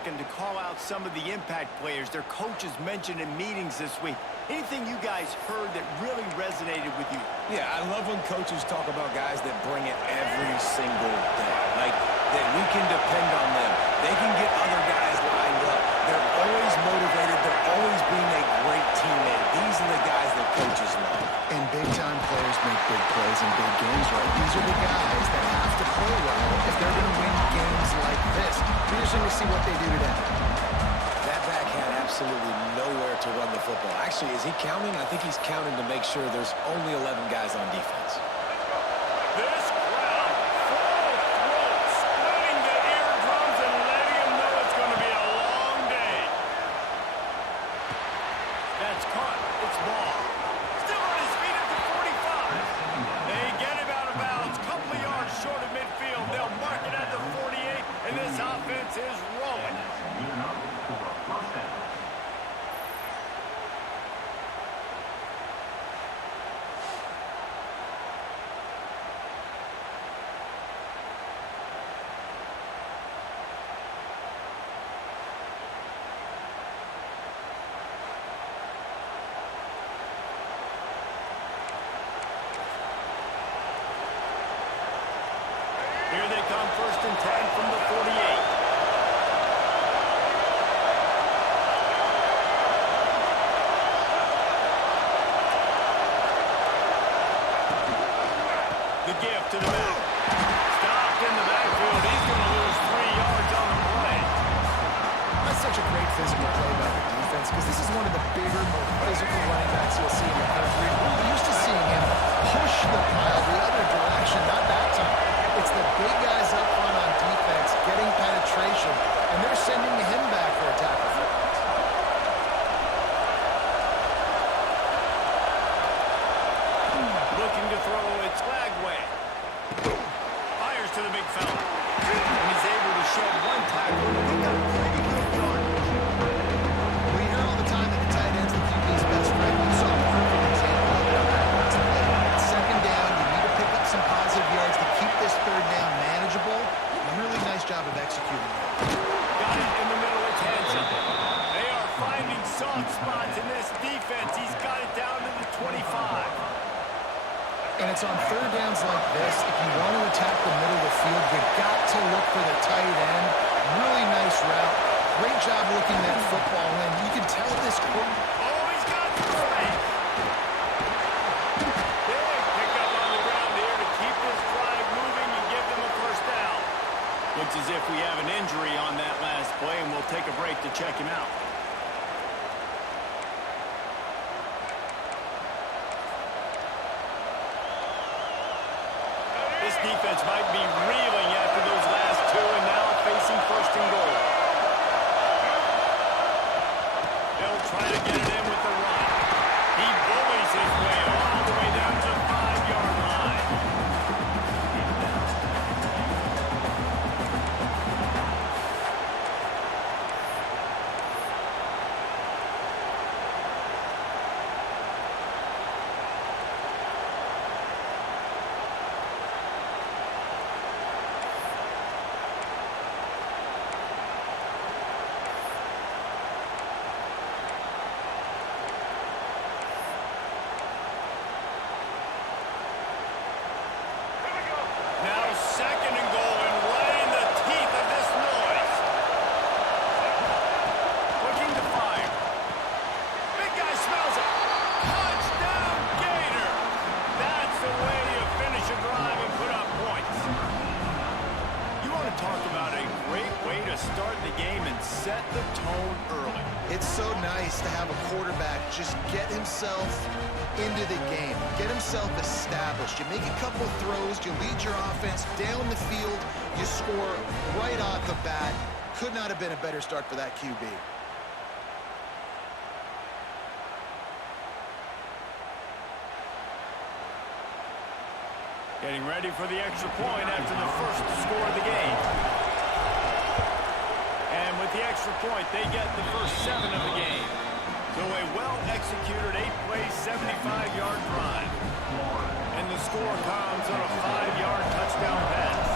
second to call out some of the impact players their coaches mentioned in meetings this week. Anything you guys heard that really resonated with you? Yeah, I love when coaches talk about guys that bring it every single day. Like, that we can depend on them. They can get other guys lined up. They're always motivated. They're always being a great teammate. These are the guys that coaches love. And big-time players make big plays in big games, right? These are the guys that have to play well if they're going to win games like this. We're just going to see what they do today. That back had absolutely nowhere to run the football. Actually, is he counting? I think he's counting to make sure there's only 11 guys on defense. This crowd full throat, splitting the eardrums and letting them know it's going to be a long day. That's caught. It's ball. Still on his feet at the 45. They get him out of bounds. Couple of yards short of midfield. They'll mark it at the 48, and this offense is rolling. Here they come, 1st and 10 from the 48. The gift to the back. Stopped in the backfield. He's going to lose 3 yards on the play. That's such a great physical play by the defense because this is one of the bigger, more physical running backs you'll see in the country. We're used to seeing him push the pile the other direction, not that time. It's the big guys up front on defense getting penetration, and they're sending him back for a tackle for loss. Looking to throw, it's Lagway. Fires to the big fella. And he's able to shed 1 tackle. He got pretty good yardage. We hear all the time that the tight end's the QB's best friend. You saw a perfect example of it on that last play. At 2nd down, you need to pick up some positive yards to keep this 3rd down manageable. Really nice job of executing that. Got it in the middle. It's Hanson. They are finding soft spots in this defense. He's got it down to the 25. And it's on 3rd downs like this. If you want to attack the middle of the field, you got to look for the tight end. Really nice route. Great job looking that football in. You can tell this quarter. Oh, he's got the space. Big pickup on the ground here to keep this drive moving and give them a 1st down. Looks as if we have an injury on that last play, and we'll take a break to check him out. This defense might be reeling after those last 2 and now facing 1st and goal. They'll try to get it in with the run. He bullies his way all the way down to the 5-yard line. Now 2nd and goal and right in the teeth of this noise. Looking to fire. Big guy smells it. Touchdown Gator. That's the way you finish a drive and put up points. You want to talk about a great way to start the game and set the tone early. It's so nice to have a quarterback just get himself into the game, get himself established. You make a couple throws, you lead your offense down the field, you score right off the bat. Could not have been a better start for that QB. Getting ready for the extra point after the first score of the game. And with the extra point, they get the first 7 of the game. So a well-executed 8-play, 75-yard drive. And the score comes on a 5-yard touchdown pass.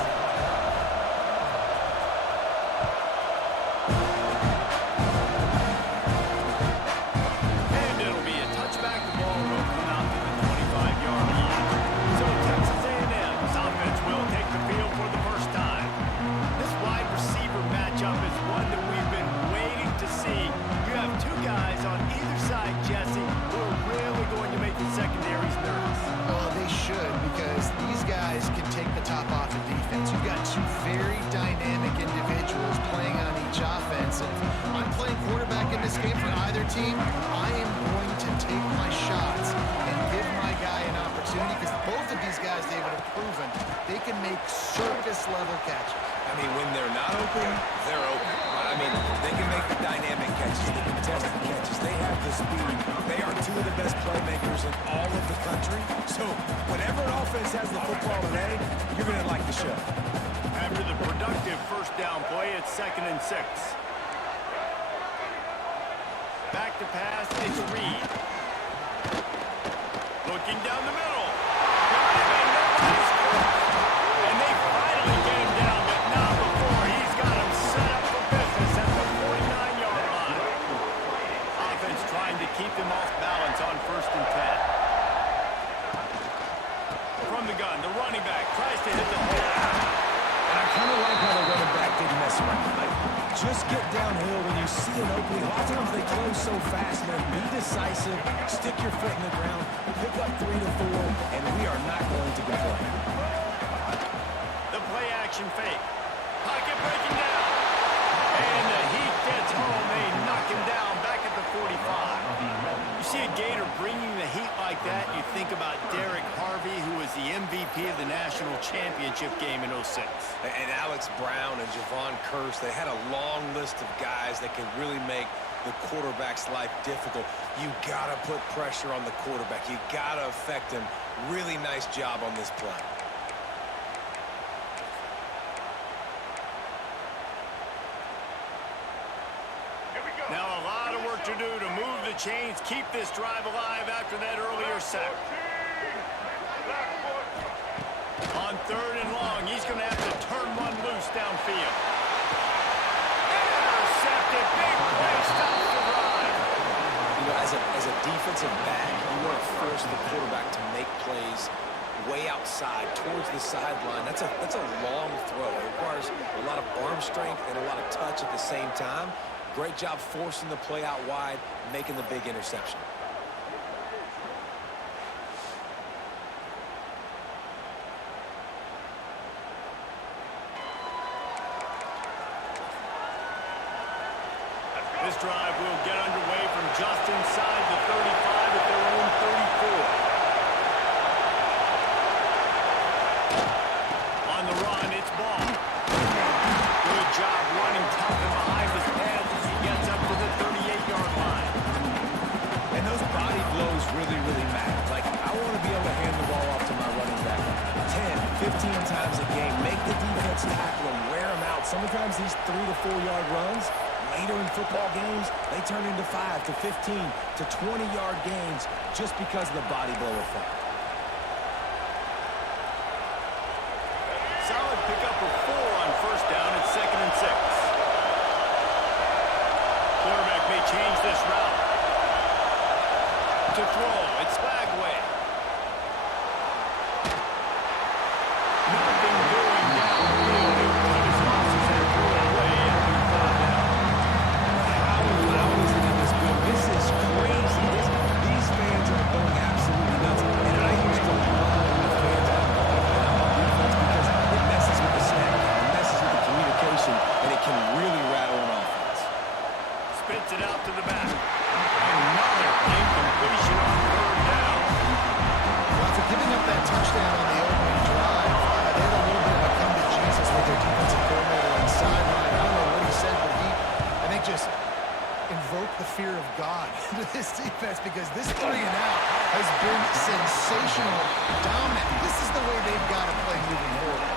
quarterback in this game for either team, I am going to take my shots and give my guy an opportunity because both of these guys, David, have proven they can make circus-level catches. I mean, when they're not open, they're open. I mean, they can make the dynamic catches, the contested catches. They have the speed. They are two of the best playmakers in all of the country. So whenever an offense has the football today, you're going to like the show. After the productive first down play, it's 2nd and 6. Back to pass, it's Reed. Looking down the middle. And they finally get him down, but not before. He's got him set up for business at the 49-yard line. Offense trying to keep them off balance on 1st and 10. From the gun, the running back tries to hit the hole. And I kind of like how the running back didn't mess around. Like, just get downhill when you see an opening. A lot of times they close so fast, man. Be decisive, stick your foot in the ground, pick up 3 to 4, and we are not going to complain. The play action fake. Pocket breaking down. And the heat gets home. They knock him down back at the 45. You see a Gator bringing the heat like that, you think about Derek Harvey, who was the MVP of the national championship game in 06. And Alex Brown and Javon Curse, they had a long list of guys that can really make the quarterback's life difficult. You got to put pressure on the quarterback. You got to affect him. Really nice job on this play. Now a lot of work to do to move the chains, keep this drive alive after that earlier sack. On 3rd and long, he's going to have to turn one loose downfield. Intercepted, big play, stop the drive. You know, as a defensive back, you want to force the quarterback to make plays way outside towards the sideline. That's a long throw. It requires a lot of arm strength and a lot of touch at the same time. Great job forcing the play out wide, making the big interception. This drive will get underway from just inside the 35 at their own 34. On the run, it's Ball. Good job running tough and behind his pads as he gets up to the 38-yard line. And those body blows really, really matter. Like, I want to be able to hand the ball off to my running back 10, 15 times a game. Make the defense tackle him, wear him out. Sometimes these 3 to 4 yard runs, later in football games, they turn into 5 to 15 to 20-yard gains just because of the body blow effect. Solid pickup of 4 on 1st down at 2nd and 6. Quarterback may change this route. To throw, it's Lagway. Nothing doing downfield. He cut his losses and threw it away and we found out. How loud is it in this building? This is crazy. These fans are going absolutely nuts. And I used to love when the fans got involved on defense because it messes with the snap count, it messes with the communication, and it can really rattle an offense. Spits it out to the back. Another incompletion on 3rd down. Well, after giving up that touchdown on the opening drive, they had a little bit of a come to Jesus with their defensive coordinator on the sideline. I don't know what he said, but he, I think, just invoked the fear of God into this defense because this 3 and out has been sensational, dominant. This is the way they've got to play moving forward.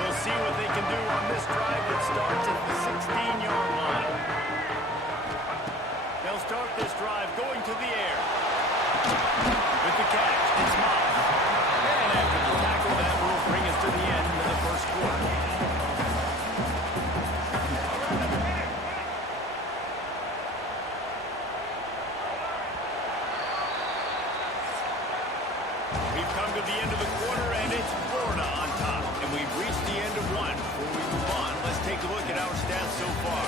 We'll see what they can do on this drive that starts at the 16-yard line. They'll start this drive going to the air. With the catch, it's Moss. And after the tackle, that will bring us to the end of the first quarter. We've come to the end of the quarter, and it's Florida on top. And we've reached the end of one. Before we move on, let's take a look at our stats so far.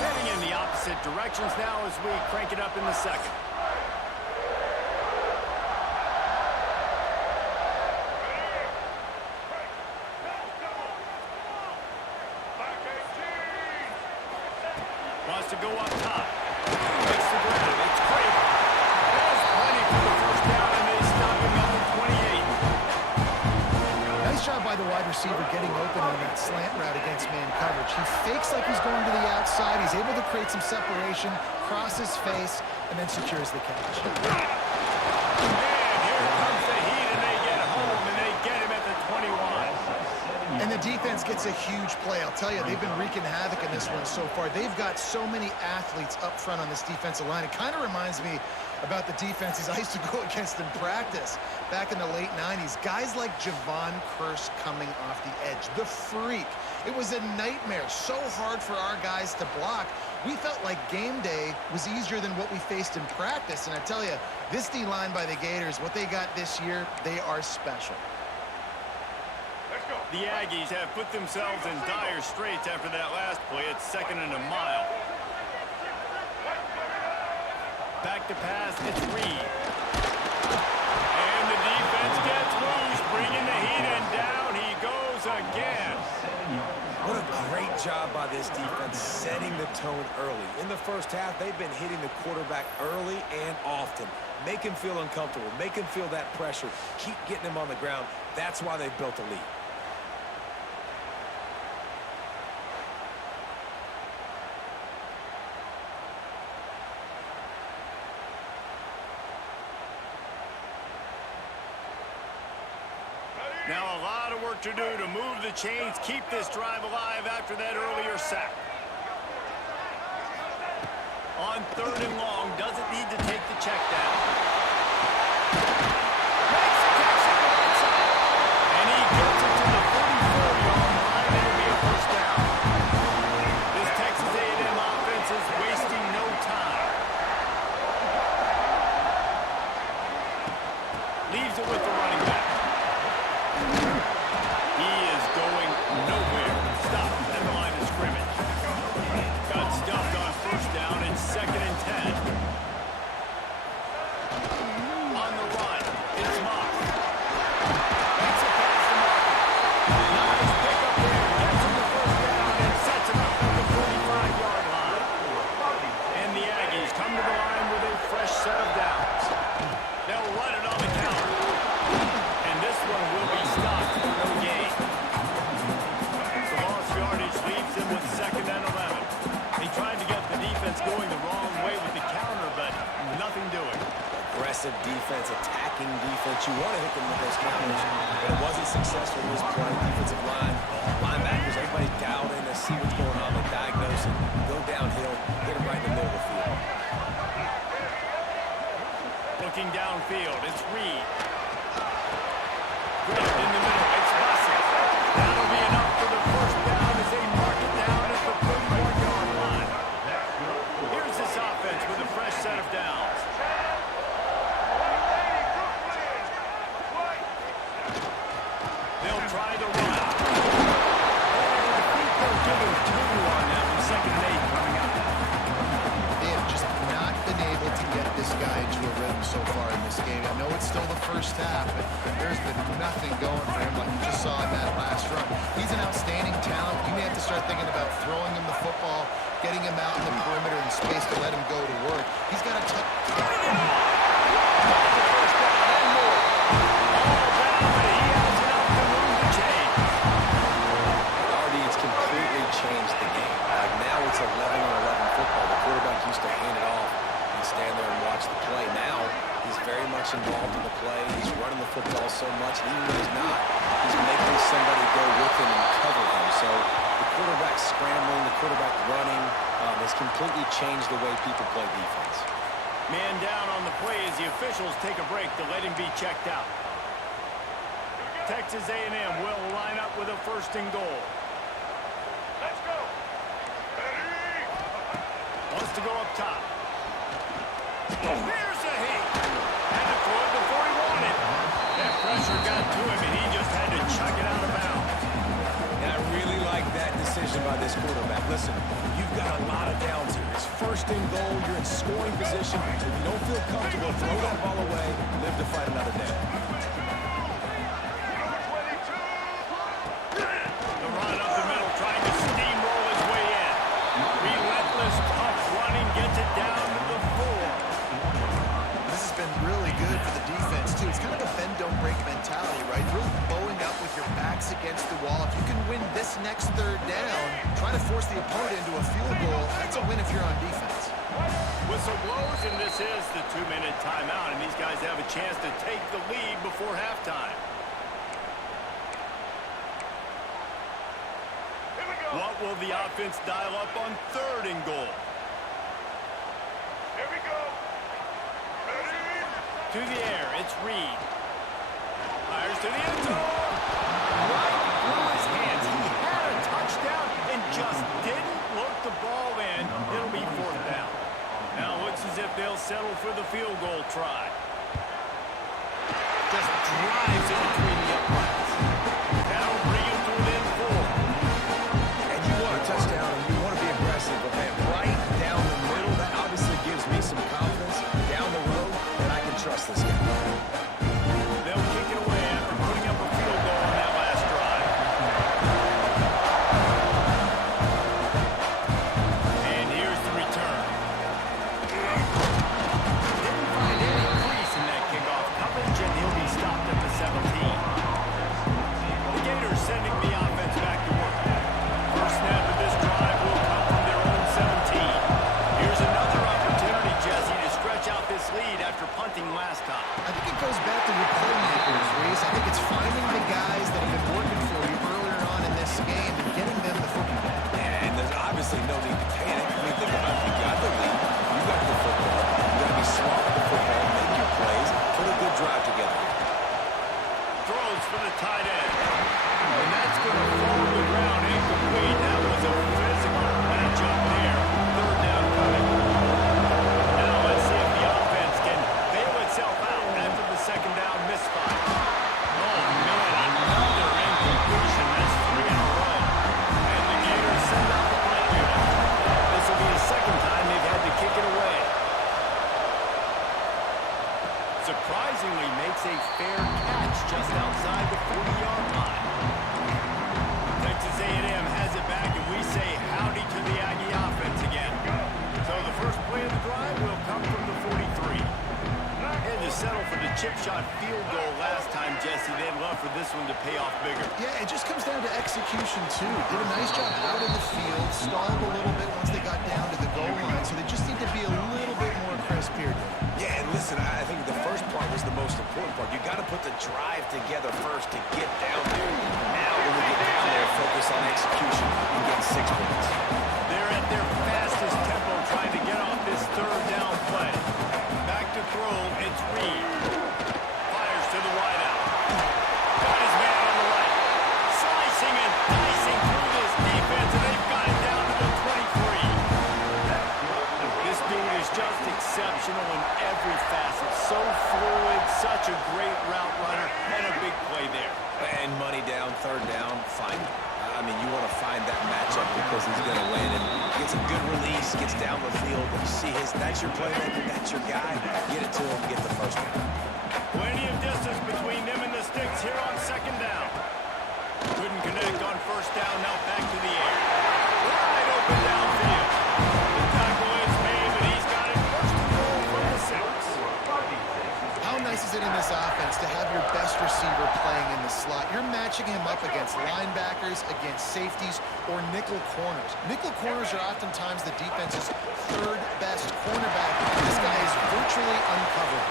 Heading in the opposite directions now as we crank it up in the second. receiver getting open on that slant route against man coverage. He fakes like he's going to the outside. He's able to create some separation, cross his face, and then secures the catch. And here comes the Heat, and they get home, and they get him at the 21. And the defense gets a huge play. I'll tell you, they've been wreaking havoc in this one so far. They've got so many athletes up front on this defensive line. It kind of reminds me about the defenses I used to go against in practice back in the late 90s. Guys like Javon Curse coming off the edge. The freak. It was a nightmare. So hard for our guys to block. We felt like game day was easier than what we faced in practice. And I tell you, this D-line by the Gators, what they got this year, they are special. The Aggies have put themselves in dire straits after that last play. It's 2nd and a mile. Back to pass, it's Reed. And the defense gets loose, bringing the Heat, and down he goes again. What a great job by this defense setting the tone early. In the first half, they've been hitting the quarterback early and often. Make him feel uncomfortable. Make him feel that pressure. Keep getting him on the ground. That's why they've built a lead. Now a lot of work to do to move the chains, keep this drive alive after that earlier sack. On 3rd and long, doesn't need to take the check down. Makes the catch on the right side. And he gets it to the 44-yard line. It'll be a first down. This Texas A&M offense is wasting no time. Leaves it with the running back. He is going nowhere. Stop at the line of scrimmage. Got stuffed on 1st down. It's 2nd and 10. On the run, it's Moss. Makes a pass to Martin. Nice pickup there. Gets him the 1st down and sets him up at the 45-yard line. And the Aggies come to the line with a fresh set of downs. They'll run it on the counter. And this one will be stopped for no gain. The lost yardage leaves them with 2nd and 11. They tried to get the defense going the wrong way with the counter, but nothing doing. Aggressive defense, attacking defense. You want to hit them with those counters, but it wasn't successful this play. Defensive line, linebackers, everybody dialed in to see what's going on. They diagnose it, go downhill, hit them right in the middle of the field. Looking downfield, it's Reed. Good in the middle, it's Russell. That'll be enough for the 1st down as they mark it down at the 31-yard line. Here's this offense with a fresh set of downs. They'll try the run. And I think they'll give him 2 on that one. 2nd and 8 coming up. They have just not been able to get this guy into a rhythm so far in this game. I know it's still the first half, but there's been nothing going for him like you just saw in that last run. He's an outstanding talent. You may have to start thinking about throwing him the football, getting him out in the perimeter in space to let him go to work. He's got a tough... It's completely changed the game. Like now it's 11-on-11 football. The quarterback used to hand it off and stand there and watch the play. Now he's very much involved in the play. He's running the football so much, and even when he's not, he's making somebody go with him and cover him. So the quarterback scrambling, the quarterback running has completely changed the way people play defense. Man down on the play as the officials take a break to let him be checked out. Texas A&M will line up with a 1st and goal. Let's go. Wants to go up top. There's the Heat. Had to throw it before he wanted. That pressure got to him, and he just had to chuck it out of bounds. And I really like that decision by this quarterback. Listen, you've got a lot of downs here. It's 1st and goal. You're in scoring position. If you don't feel comfortable, throw that ball away. Live to fight another day. The run up the middle, trying to steamroll his way in. Relentless, tough running, gets it down to the 4. This has been really good for the defense, too. It's kind of a bend-don't-break mentality, right? Really bowing up with your backs against the wall. If you can win this next third down, try to force the opponent into a field goal, that's a win if you're on defense. Whistle blows, and this is the 2-minute timeout, and these guys have a chance to take the lead before halftime. What will the offense dial up on 3rd and goal? Here we go. Ready? To the air, it's Reed. Fires to the end zone. Right through his hands. He had a touchdown and just didn't look the ball in. It'll be 4th down. Now it looks as if they'll settle for the field goal try. Just drives in between the uprights. That'll bring him to within 4. Touchdown, and you want to be aggressive, but man, right down the middle, that obviously gives me some confidence down the road that I can trust this guy. They'll kick it away after putting up a field goal on that last drive. And here's the return. Didn't find any crease in that kickoff coverage, and he'll be stopped at the 17. The Gators sending the offense back to work. First snap of this drive will come from their own 17. Here's another opportunity, Jesse, to stretch out this lead after punting last time. I think it goes back to your playmakers, Reese. I think it's finding the guys that have been working for you earlier on in this game and getting them the football. And there's obviously no need to panic. I mean, think about it. You got the lead. You got the football. You got to be smart with the football, make your plays, put a good drive together. Throws for the tight end. And that's going to fall to the ground incomplete. That was a physical matchup there. 3rd down coming. Now let's see if the offense can bail itself out after the 2nd down misfire. Oh, man, another incompletion. That's 3 in a row. And the Gators send out the punt unit. This will be the 2nd time they've had to kick it away. Surprisingly makes a fair catch just outside the 40-yard line. Texas A&M has it back, and we say howdy to the Aggie offense again. So the first play of the drive will come from the 43. Had to settle for the chip shot field goal last time, Jesse. They'd love for this one to pay off bigger. Yeah, it just comes down to execution, too. Did a nice job out in the field, stalled a little bit once they got down to the goal line, so they just need to be a little bit more crisp here. Yeah, and listen, I think the first part was the most important part. You got to put the drive together first to get down there. Now, when we get down there, focus on execution and get 6 points. They're at their fastest tempo trying to get off this 3rd down play. Back to throw, it's Reed. Fires to the wideout. Got his man on the right. Slicing and dicing through this defense, and they've got it down to the 23. This dude is just exceptional in every facet. So fluid, such a great route runner, and a big play there. And money down, 3rd down, fine. I mean, you want to find that matchup because he's going to win and gets a good release, gets down the field. You see that's your playmaker, that's your guy. Get it to him, get the first one. Plenty of distance between them and the sticks here on 2nd down. Couldn't connect on 1st down, now back to the air. Wide open downfield. The tackle is made, but he's got it first and goal from the 6. How nice is it in this offense to have your best receiver playing in the slot? You're matching him up against linebackers, against safeties, or nickel corners. Nickel corners are oftentimes the defense's 3rd best cornerback. This guy is virtually uncovered.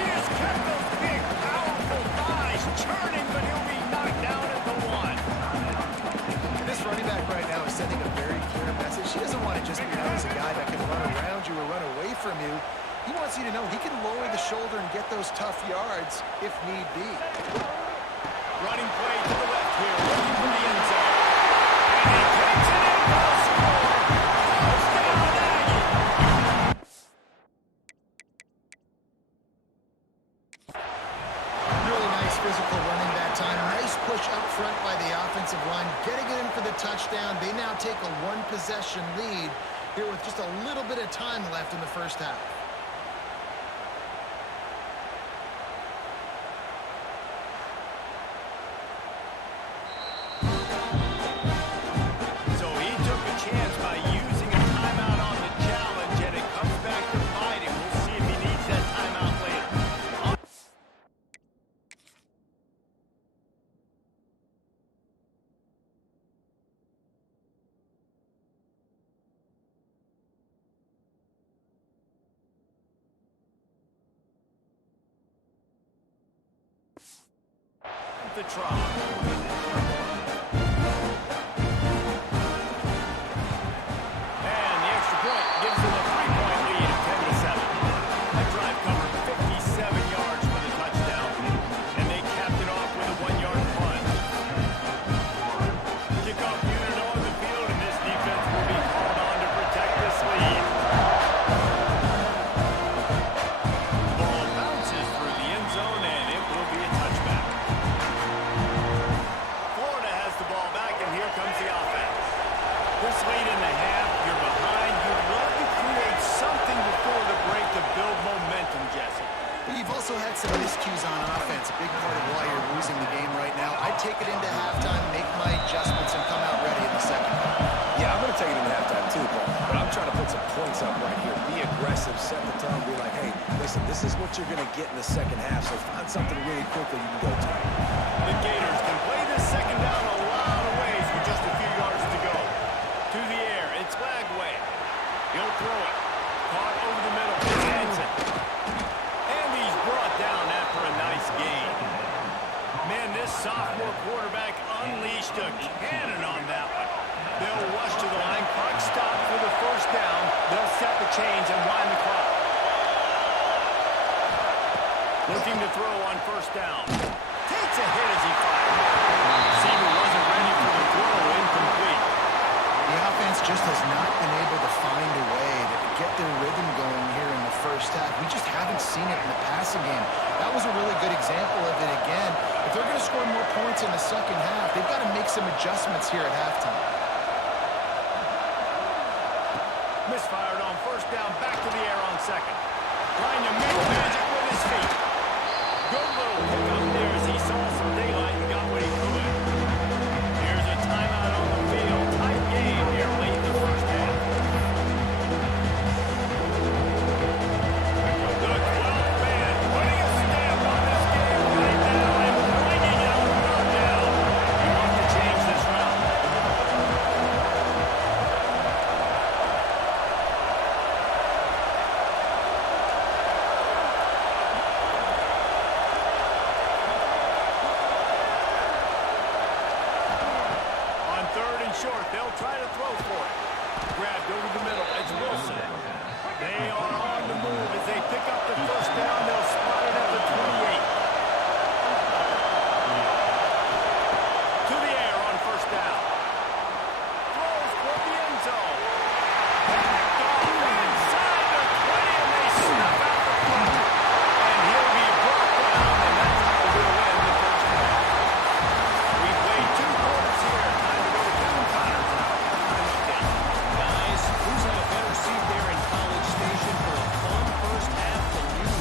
He has kept those big, powerful thighs churning, but he'll be knocked down at the 1. And this running back right now is sending a very clear message. He doesn't want to just be known as a guy that can run around you or run away from you. He wants you to know he can lower the shoulder and get those tough yards if need be. Running play to the left here, looking for the end zone. And he takes it in for a score. Touchdown, Aggie. Really nice physical running that time. Nice push up front by the offensive line, getting it in for the touchdown. They now take a 1-possession lead here with just a little bit of time left in the first half. the try. And the extra point gives them a 3-point lead at 10-7. That drive covered 57 yards for the touchdown, and they capped it off with a 1-yard punt. Kickoff unit on the field, and this defense will be called on to protect this lead. The ball bounces through the end zone, and it will be a touchback. Florida has the ball back, and here comes the offense. This late in the half, you're behind. You'd love to create something before the break to build momentum, Jesse. But you've also had some miscues on offense, a big part of why you're losing the game right now. I'd take it into halftime, make my adjustments, and come out ready in the second half. Yeah, I'm going to take it into halftime too, Paul. But I'm trying to put some points up right here. Be aggressive, set the tone, be like, hey, listen, this is what you're going to get in the second half, so find something really quickly you can go to. The Gators can play this second down a lot of ways with just a few yards to go. To the air, it's Lagway. He'll throw it. Caught over the middle. It's Hansen. And he's brought down after a nice gain. Man, this sophomore quarterback unleashed a cannon on that one. They'll rush to the line. Clock stop for the first down. They'll set the chains and wind the clock. Looking to throw on first down. Takes a hit as he fires. Receiver wasn't ready for the throw. Incomplete. The offense just has not been able to find a way to get their rhythm going here in the first half. We just haven't seen it in the passing game. That was a really good example of it again. If they're going to score more points in the second half, they've got to make some adjustments here at halftime. Misfired on first down, back to the air on second. Trying to make magic with his feet. Good little pickup there as he saw some daylight and got what he could. Here's a timeout on the field. Tight game here late in the first half. The 12th man putting a stamp on this game right now and bringing it on third down. You want to change this route. Short, they'll try to throw for it. Grabbed over the middle, it's Wilson. They are on the move as they pick up the first down. They'll spot it at the 28. To the air on first down. Throws for the end zone. Backed off inside the 20, and they snuff out the clock. And he'll be brought down, and that's how we'll win the first half. We played 2 quarters here. Time to go to Kevin Connors and our halftime update. Guys, who's had a better seat there in College Station for a fun first half than you?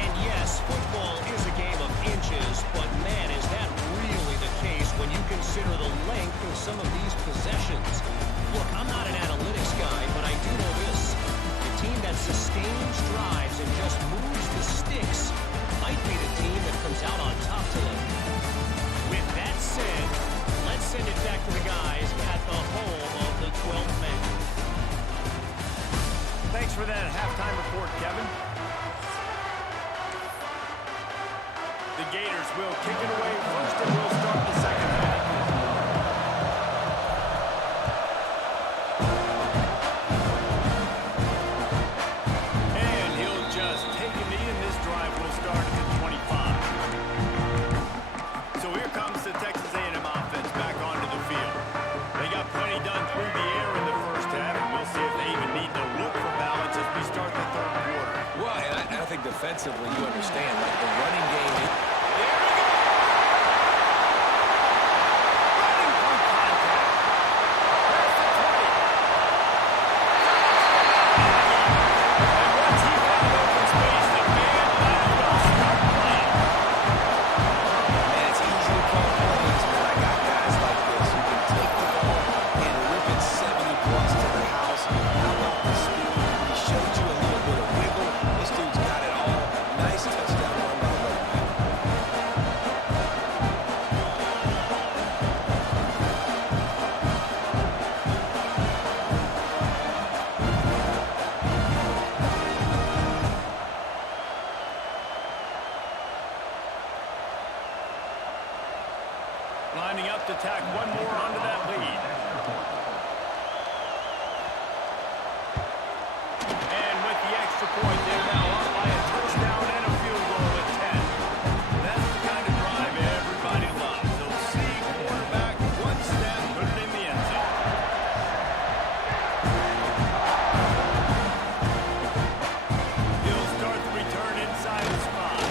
And yes, football is a game of inches, but man, is that really the case when you consider the length of some of these possessions. Look, I'm not an analytics guy, but I do know this. The team that sustains drives and just moves the sticks might be the team that comes out on top today. With that said, let's send it back to the guys at the home of the 12th man. Thanks for that halftime report, Kevin. The Gators will kick it away first, and we'll start the second half. And he'll just take a knee, and this drive will start at the 25. So here comes the Texas A&M offense back onto the field. They got plenty done through the air in the first half, and we'll see if they even need to look for balance as we start the third quarter. Well, and I think defensively, you understand, like the running game. There we go! Running through contact. There's the 20. And once he found open space, the man will start playing. Man, it's easy to call plays when I got guys like this who can take the ball and rip it 70 plus to the house. How about the speed? He showed you a little bit of wiggle. This dude's got it all. Nice touchdown run by the running back. lining up to tack one more onto that lead. And with the extra point, they're now up by a touchdown and a field goal at 10. That's the kind of drive everybody loves. They'll see quarterback, one step, put it in the end zone. He'll start the return inside his 5.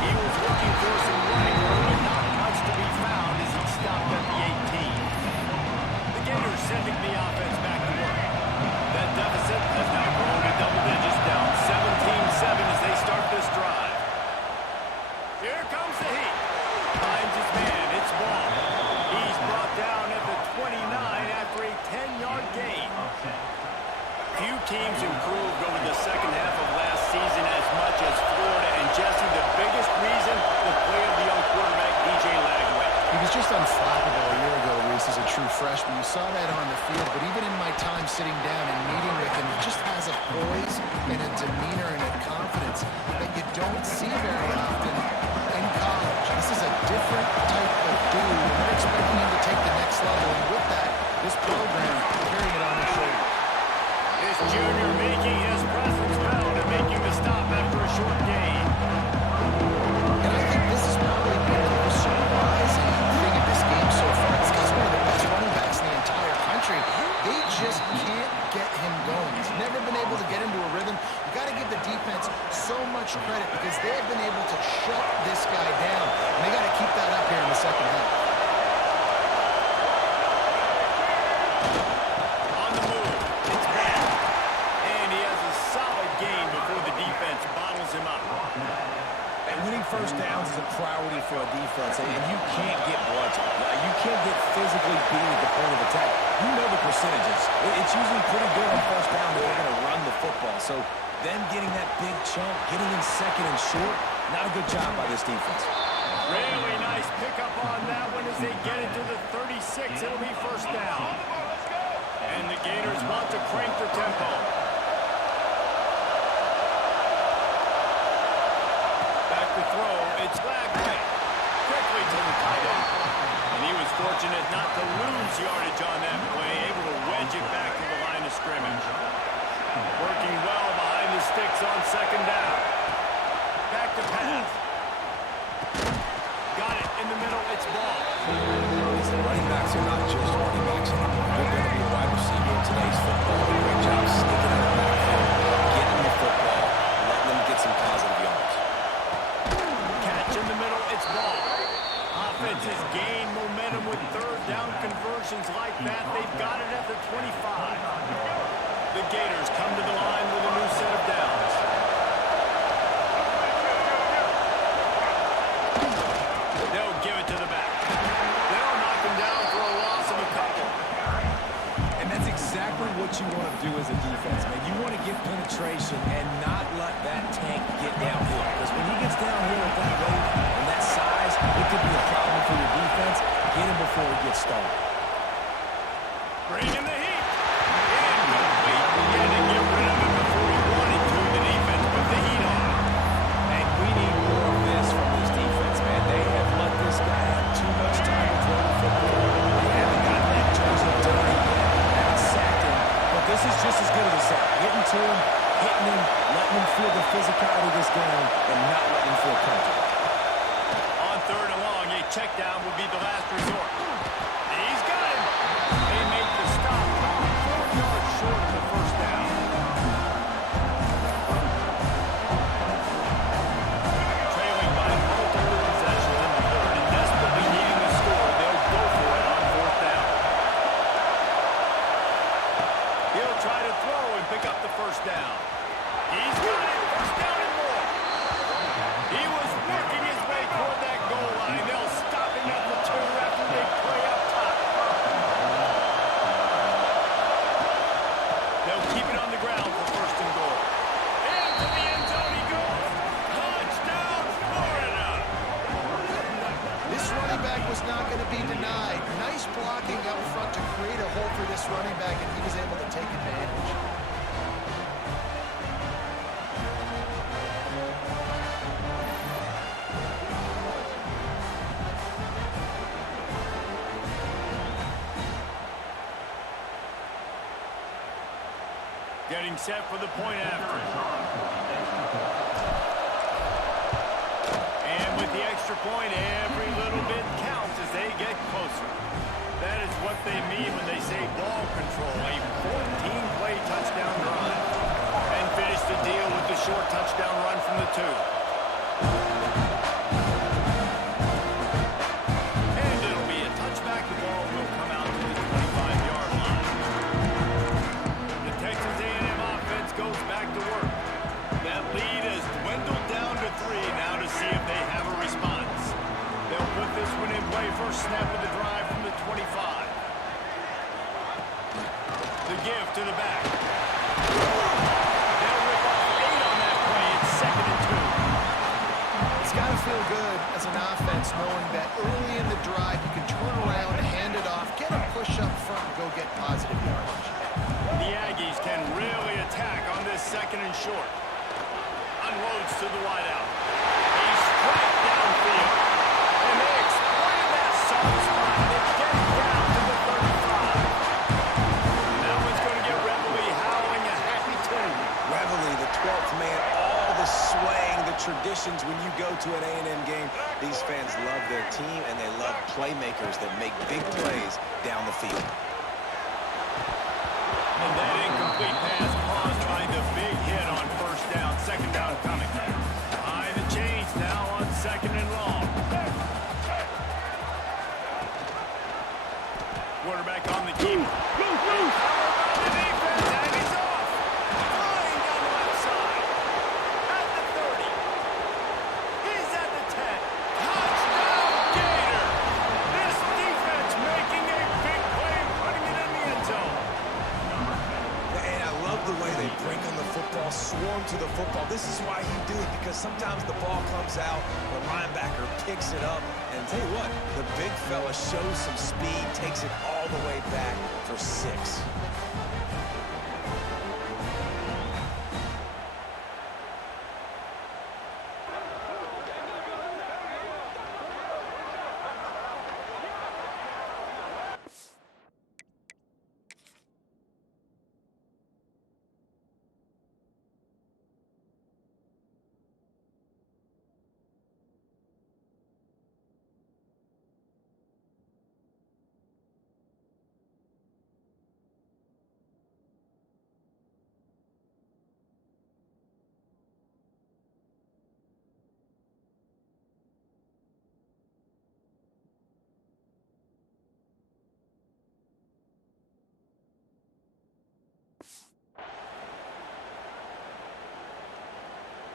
He was looking for some running room, but not much to be found as he stopped at the 18. The Gators sending the offense back to work. That deficit has now grown to double digits, down 17-7 as they start this drive. Here comes the heat. Finds his man. It's Ball. He's brought down at the 29 after a 10-yard gain. Few teams improved over the second half of last season as much as Florida. And Jesse, the biggest reason, the play of the young quarterback, DJ Lagway. He was just unflappable a year ago, Reese, as a true freshman. You saw that on the field, but even in my time sitting down and meeting with him, he just has a poise and a demeanor and a confidence that you don't see very often in college. This is a different type of dude, and they're expecting him to take the next level. And with that, this program carrying it on his shoulders. This junior making his presence felt and making the stop after a short gain. And I think this is probably been the most surprising thing in this game so far. This guy's one of the best running backs in the entire country. They just can't get him going. He's never been able to get into a rhythm. You got to give the defense so much credit because they have been able to shut this guy down. And they got to keep that up here in the second half. On the move, it's back. And he has a solid gain before the defense bottles him up. And winning first downs is a priority for a defense, and you can't get bludgeoned. You can't get physically beat at the point of attack. You know the percentages. It's usually pretty good on first down that they're going to run the football. So them getting that big chunk, getting in second and short, not a good job by this defense. Really nice pickup on that one as they get into the 36. It'll be first down. And the Gators want to crank the tempo. Back to throw. It's Lagway. Quickly to the tight end. And he was fortunate not to lose yardage on that play, able to wedge it back to the line of scrimmage. Working well behind the sticks on second down. Back to pass. Got it in the middle. It's Ball. Listen, running backs are not just running backs anymore. They're going to be a wide receiver in today's football. Great job sneaking out of the backfield, getting the football, letting them get some positive yards. Catch in the middle. It's Ball. Offenses gain momentum with third down conversions like that. They've got it at the 25. The Gators come to the line with a new set of downs. They'll give it to the back. They'll knock him down for a loss of a couple. And that's exactly what you want to do as a defense, man. You want to get penetration and not let that tank get downhill. Because when he gets downhill at that rate and that size, it could be a problem for your defense. Get him before he gets started. Bringing the heat. Incomplete. He had to get rid of it before he wanted to. The defense put the heat on. And we need more of this from this defense, man. They have let this guy have too much time to throw the football. They haven't gotten that jersey dirty yet. Haven't sacked him. But this is just as good as a sack. Getting to him, hitting him, letting him feel the physicality of this game, and not letting him feel comfortable. On third and long, a check down will be the last resort. He's got him. They make the stop about 4 yards short of the first down. Trailing by multiple possessions in the third and desperately needing the score, they'll go for it on fourth down. He'll try to throw and pick up the first down. He's got it. First down and more. He was working his way toward that goal line. They'll stop him at the 2 after they play up top. They'll keep it on the ground for first and goal. Into the end zone he goes. Touchdown, Florida. This running back was not going to be denied. Nice blocking up front to create a hole for this running back, and he was able to take advantage. Getting set for the point after. And with the extra point, every little bit counts as they get closer. That is what they mean when they say ball control. A 14-play touchdown drive. And finish the deal with the short touchdown run from the 2. And it'll be a touchback. The ball will come out to the 25-yard line. The Texas A&M offense goes back to work. That lead has dwindled down to 3 now to see if they have a response. They'll put this one in play first snap of the drive from the 25. The give to the back. They'll rip off 8 on that play. It's 2nd and 2. It's got to feel good as an offense knowing that early in the drive you can turn around, hand it off, get a push up front, and go get positive yardage. The Aggies can really attack on this 2nd and short. Unloads to the wideout. He's straight downfield. And they exploited that soft spot. They get it down to the 35. That one's going to get Reveille howling a happy tune. Reveille, the 12th man, all the swaying, the traditions when you go to an A&M game. These fans love their team, and they love playmakers that make big plays down the field. And that incomplete pass caused by the big hit on first down. 2nd down coming. Behind the chains now on 2nd and long. Quarterback on the keeper. The defense, and he's off. Flying down the left side. At the 30. He's at the 10. Touchdown, Gator. This defense making a big play and putting it in the end zone. And I love the way they break on the football, swarm to the football. This is why you do it, because sometimes the ball comes out, the linebacker picks it up, and tell you what, the big fella shows some speed, takes it all the way back for 6.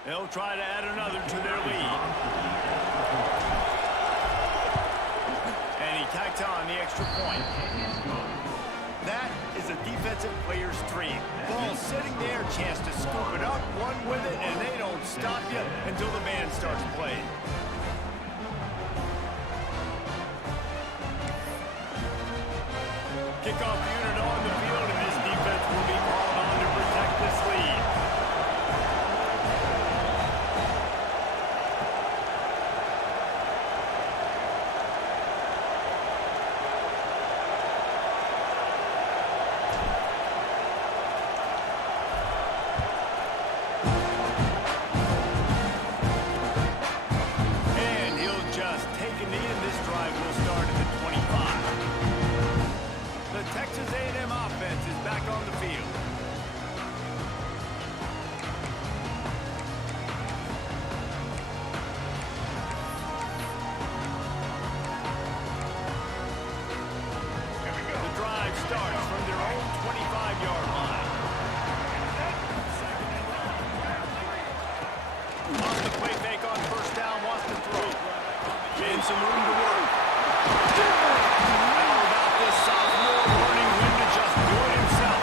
They'll try to add another to their lead. And he tacks on the extra point. That is a defensive player's dream. Ball sitting there, chance to scoop it up, run with it, and they don't stop you until the band starts playing. Kickoff unit on the field, and this defense will be called on to protect this lead. And he'll just take a knee, and this drive will start at the 25. The Texas A&M offense is back on the field. The drive starts from their own 25-yard line. Wants to play fake on first down, wants to throw. Getting some room to work. How about this sophomore learning when to just do it himself?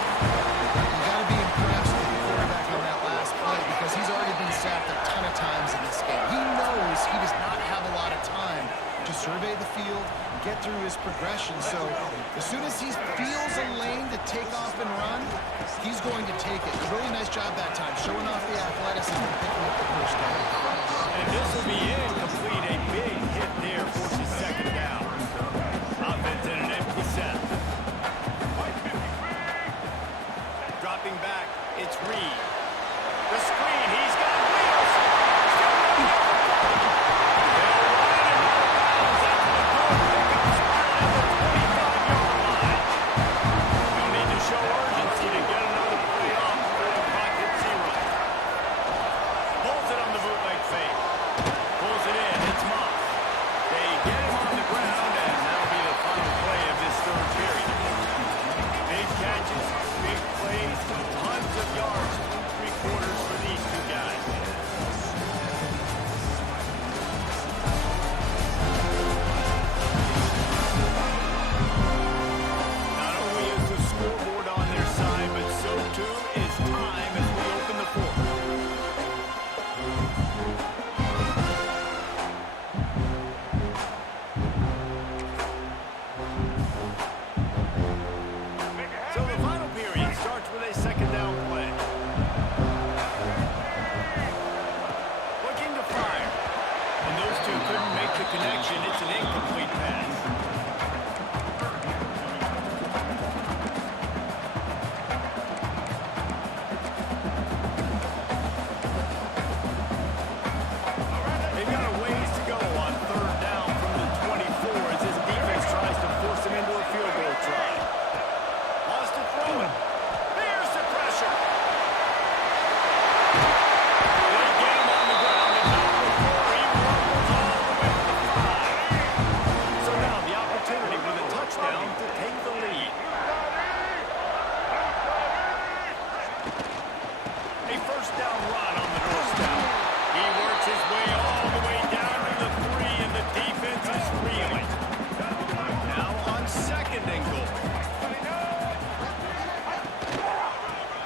You got to be impressed with the quarterback on that last play because he's already been sacked a ton of times in this game. He knows he does not have a lot of time to survey the field, get through his progression. So as soon as he feels a lane to take off and run, he's going to take it. Really nice job that time, showing off the athleticism and picking up the first down. And this will be incomplete. A big hit there forces 2nd down. Offense in an empty set. Dropping back, it's an incomplete pass. They've got a ways to go on third down from the 24 as this defense tries to force them into a field goal try. Wants to throw it. There's the pressure. They get him on the ground and not before he rumbles all the way to the 5. So now the opportunity with a touchdown to take the lead. A first down run on the doorstep. He works his way all the way down to the 3, and the defense is reeling. Now on second and goal.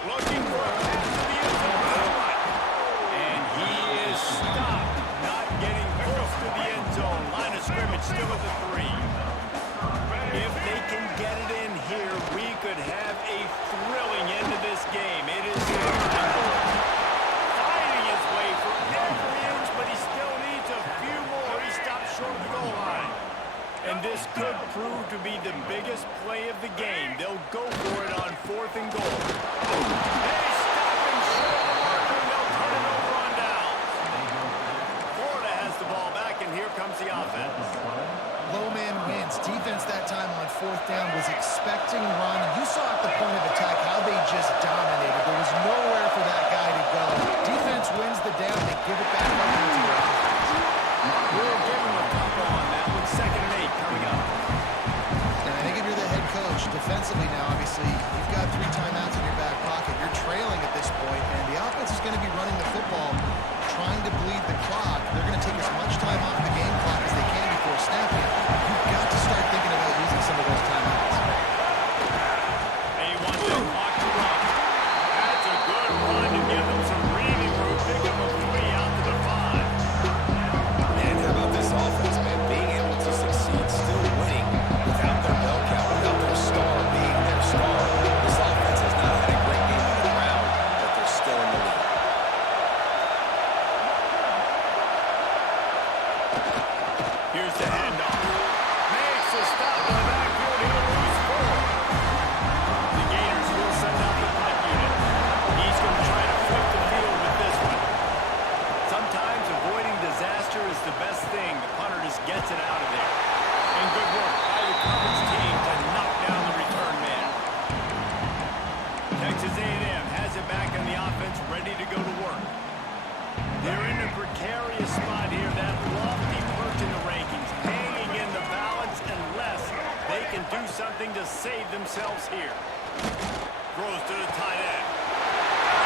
Looking for a pass to the end zone. And he is stopped, not getting close to the end zone. Line of scrimmage still at the 3. If they can get it in here, we could have a thrilling end to this game. It is third and goal. Fighting his way for every inch, but he still needs a few more. He stops short of the goal line. And this could prove to be the biggest play of the game. They'll go for it on fourth and goal. They stop him short of the marker, and they'll turn it over on downs. Florida has the ball back, and here comes the offense. Low man wins. Defense that time on fourth down was expecting run. You saw at the point of attack how they just dominated. There was nowhere for that guy to go. Defense wins the down. They give it back up into their offense. We'll give him a couple on that one. Second and 8 coming up. And I think if you're the head coach, defensively now, obviously, you've got 3 timeouts in your back pocket. You're trailing at this point, and the offense is going to be running the football, trying to bleed the clock. They're going to take as much time off the game clock as they can before snapping it. You've got to start thinking about using some of those timeouts. They want the clock to run. That's a good run to give them some breathing room. Pick up a 3 out to the 5. Man, how about this offense, man? Being able to succeed, still winning without their bell count, without their star being their star. This offense has not had a great game on the ground, but they're still in the lead. Here's the handoff. Makes a stop in the backfield. He'll lose 4. The Gators will send out the punt unit. He's going to try to flip the field with this one. Sometimes avoiding disaster is the best thing. The punter just gets it out of there. And good work by the coverage team to knock down the return man. Texas A&M has it back on the offense, ready to go to work. They're in a precarious spot here, that lofty perch in the rankings, hanging in the balance unless they can do something to save themselves here. Throws to the tight end.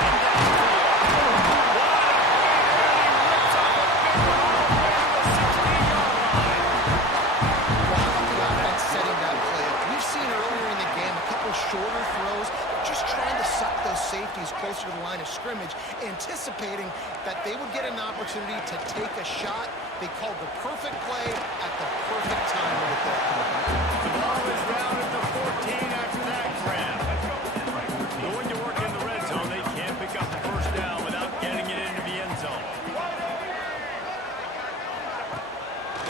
And downfield. What a play! He rips off a big one all the way to the 16-yard line. Well, how about the offense setting that play up? We've seen earlier in the game a couple shorter throws, just trying to suck those safeties closer to the line of scrimmage, anticipating that they would get an opportunity to take a shot. They called the perfect play at the perfect time right there. The ball is down at the 14 after that grab. Going to work in the red zone, they can't pick up the first down without getting it into the end zone.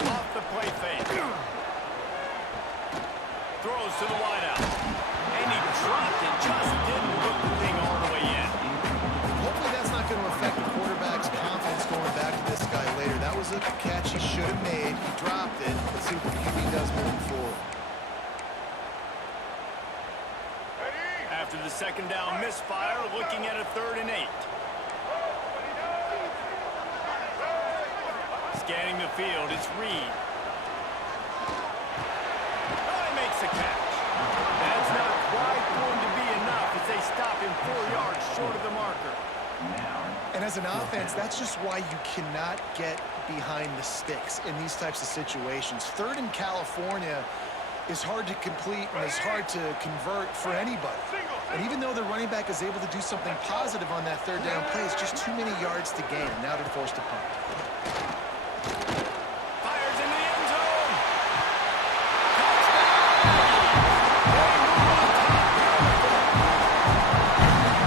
Off the play fake. Throws to the wideout. And he dropped it, just didn't look the thing all the way in. Hopefully that's not going to affect the quarterback's confidence going back to this guy later. That was a catch he should have made. He dropped it. Let's see what the QB does moving forward. After the second down misfire, looking at a 3rd and 8. Scanning the field, it's Reed. Oh, he makes the catch. That's not quite going to be enough as they stop him 4 yards short of the marker. And as an offense, that's just why you cannot get behind the sticks in these types of situations. 3rd in California is hard to complete and is hard to convert for anybody. And even though the running back is able to do something positive on that 3rd down play, it's just too many yards to gain. Now they're forced to punt. Fires in the end zone.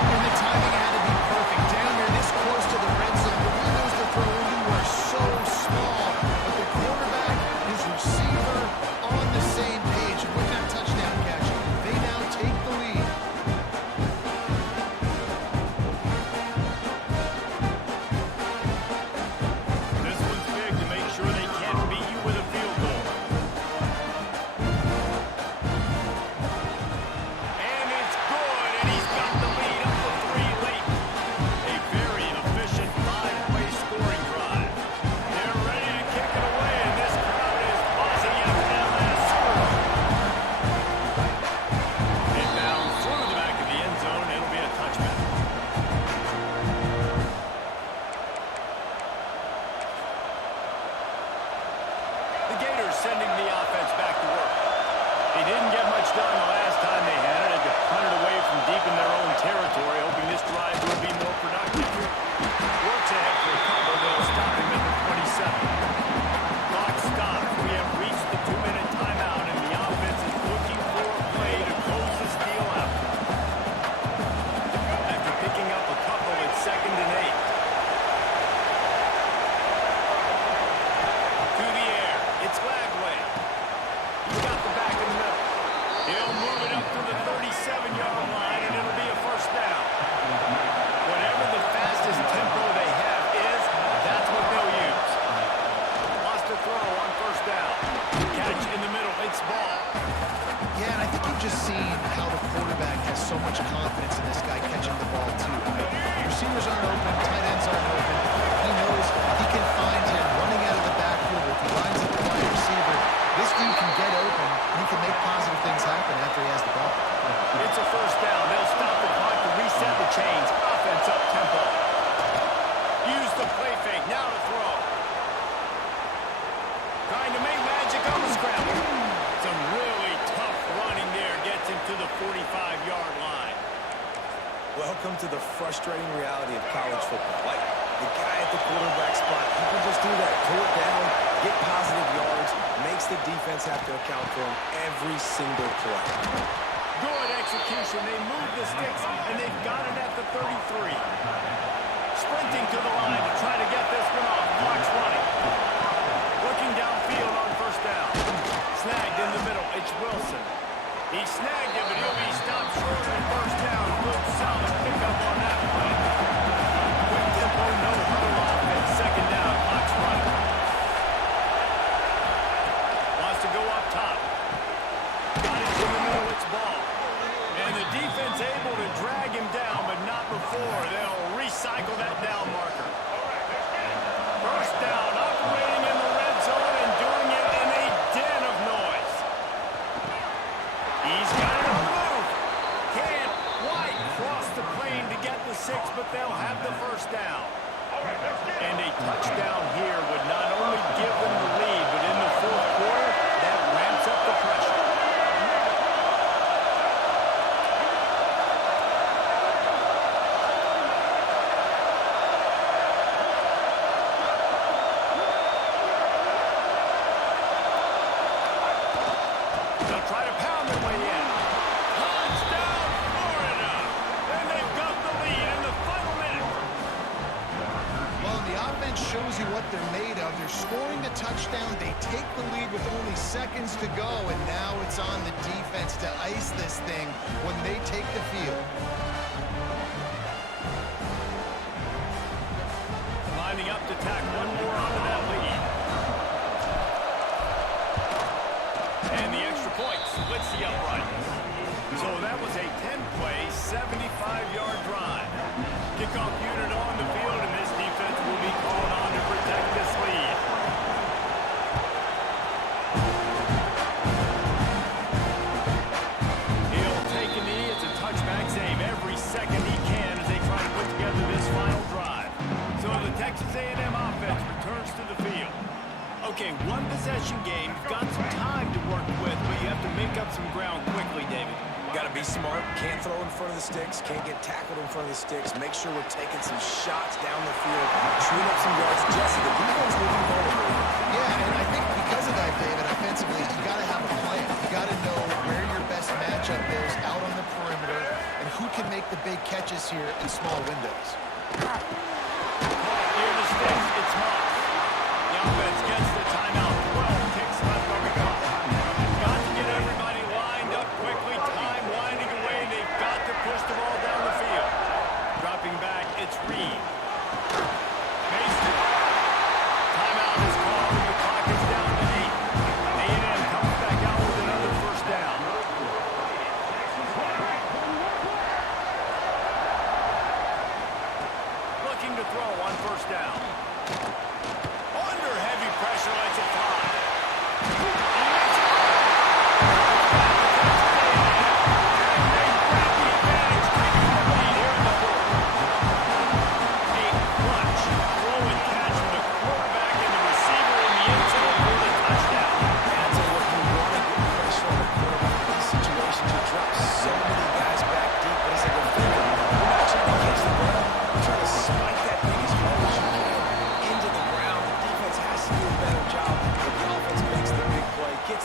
And the timing had to be perfect. Down there this close to the red zone, the windows to throw into are so small, but the quarterback, his The Gators sending the offense back to work. They didn't get much done the last time they had it. They punted away from deep in their own territory, hoping this drive will be more productive. Works ahead for a couple. They'll stop him at the 27. Clock stops. We have reached the 2-minute timeout, and the offense is looking for a play to close this deal out. After picking up a couple, it's 2nd and 8. To the air. It's Lagway. He's got the back in the middle. He'll move it up to the 37-yard line, and it'll be a first down. Whatever the fastest tempo they have is, that's what they'll use. Lost a throw on first down. Catch in the middle. It's ball. Yeah, and I think you've just seen how the quarterback has so much confidence in this guy catching the ball, too. Right? Receivers aren't open. Tight ends aren't open. He knows he can find him running out of the backfield. If he lines up the wide receiver, this dude can get open, and he can make positive things happen after he has the ball. It's a first down. They'll stop the clock to reset the chains. Offense up tempo. Use the play fake. Now to throw. Trying to make magic on the scramble. Some really tough running there. Gets him to the 45-yard line. Welcome to the frustrating reality of college football. Like, the guy at the quarterback spot, he can just do that. Pull it down, get positive yards, makes the defense have to account for him every single play. Good execution. They move the sticks, and they've got it at the 33. Sprinting to the line to try to get this one off. Clock's running. Looking downfield on first down. Snagged in the middle. It's Wilson. He snagged him, but he'll be stopped short on first down. Good solid pickup on that play. Quick tempo, no huddle offense. Second down. Clock's running. Wants to go up top. Got it in the middle. It's ball. And the defense able to drag him down, but not before. They'll recycle that down marker. First down, operating in the red zone and doing it in a den of noise. He's got it on the move. Can't quite cross the plane to get the 6, but they'll have the first down. And a touchdown here would not only give them the lead, but in the fourth quarter, that ramps up the pressure. They'll try to pound their way in. Touchdown, Florida! And they've got the lead in the final minute. Well, the offense shows you what they're made of. They're scoring the touchdown. They take the lead with only seconds to go, and now it's on the defense to ice this thing when they take the field. Lining up to tack one more onto that lead. And the extra point splits the uprights. So that was a 10-play, 75-yard drive. Kickoff unit on the field, and this defense will be called on to protect this lead. He'll take a knee. It's a touchback save every second he can as they try to put together this final drive. So the Texas A&M offense returns to the field. Okay, one possession game. You've got some time to work with, but you have to make up some ground quickly, David. Got to be smart. Can't throw in front of the sticks. Can't get tackled in front of the sticks. Make sure we're taking some shots down the field. Shoot up some yards. Jesse, the defense will be vulnerable. Yeah, and I think because of that, David, offensively, you got to have a plan. You got to know where your best matchup is out on the perimeter and who can make the big catches here in small windows. Near the sticks, it's Moss. The offense gets the timeout. 12 ticks left on the clock. Got to get everybody lined up quickly. Time winding away. They've got to push the ball down the field. Dropping back, it's Reed. Mason. Timeout is called, and the clock is down to 8. A&M comes back out with another first down. Looking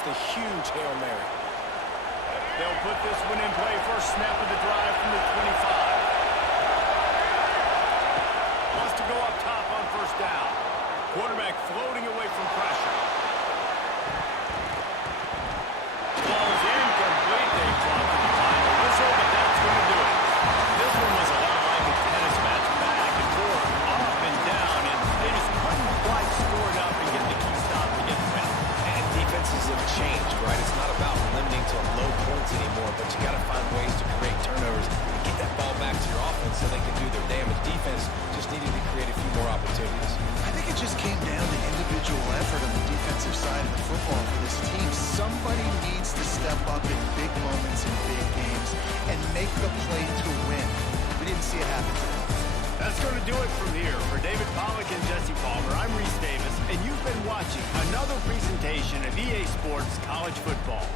a huge Hail Mary. They'll put this one in play. First snap of the drive from the 25. Wants to go up top on first down. Quarterback floating away from pressure. Ball's incomplete. They clocked the final whistle, but that's going to do it. This one was a lot like a tennis match, back and forth, up and down, and they just couldn't quite score it up and get the key stop to get the win. And defenses have changed, right? It's not about limiting to low points anymore, but you got to find ways to create turnovers and get that ball back to your offense so they can do their damage. Defense just needed to create a few more opportunities. I think it just came down to individual effort on the defensive side of the football for this team. Somebody needs to step up in big moments in big games and make the play to win. We didn't see it happen today. That's going to do it from here. For David Pollack and Jesse Palmer, I'm Reese Davis, and you've been watching another presentation of EA Sports College Football.